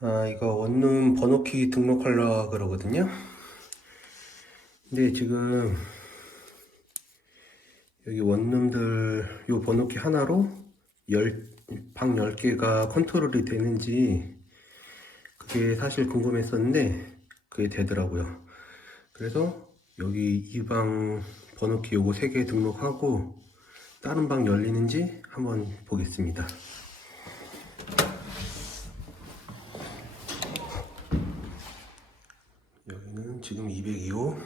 아, 이거 원룸 번호키 등록하려 그러거든요. 근데 지금 여기 원룸들 요 번호키 하나로 열, 방 10개가 컨트롤이 되는지 그게 사실 궁금했었는데 그게 되더라고요. 그래서 여기 이 방 번호키 요거 3개 등록하고 다른 방 열리는지 한번 보겠습니다. 여기는 지금 202호.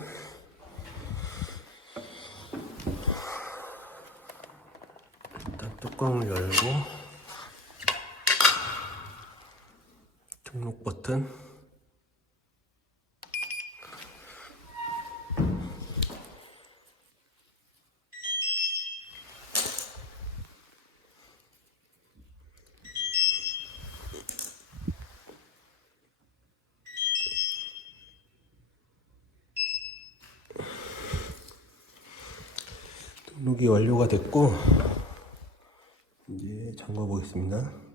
일단 뚜껑을 열고 등록 버튼 등록이 완료가 됐고 이제 잠궈 보겠습니다.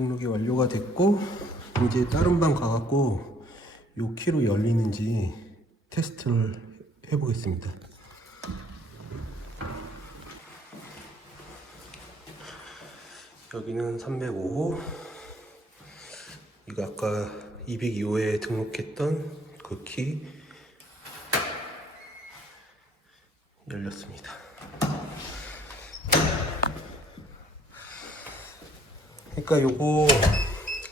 등록이 완료가 됐고 이제 다른 방 가갖고 요 키로 열리는지 테스트를 해보겠습니다. 여기는 305호 이거 아까 202호에 등록했던 그 키 열렸습니다. 그러니까 요거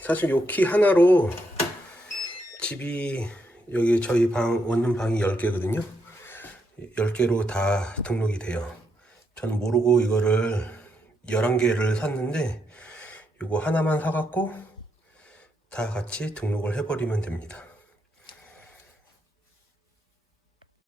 사실 요 키 하나로 집이 여기 저희 방 원룸 방이 10개거든요. 10개로 다 등록이 돼요. 저는 모르고 이거를 11개를 샀는데 요거 하나만 사갖고 다 같이 등록을 해버리면 됩니다.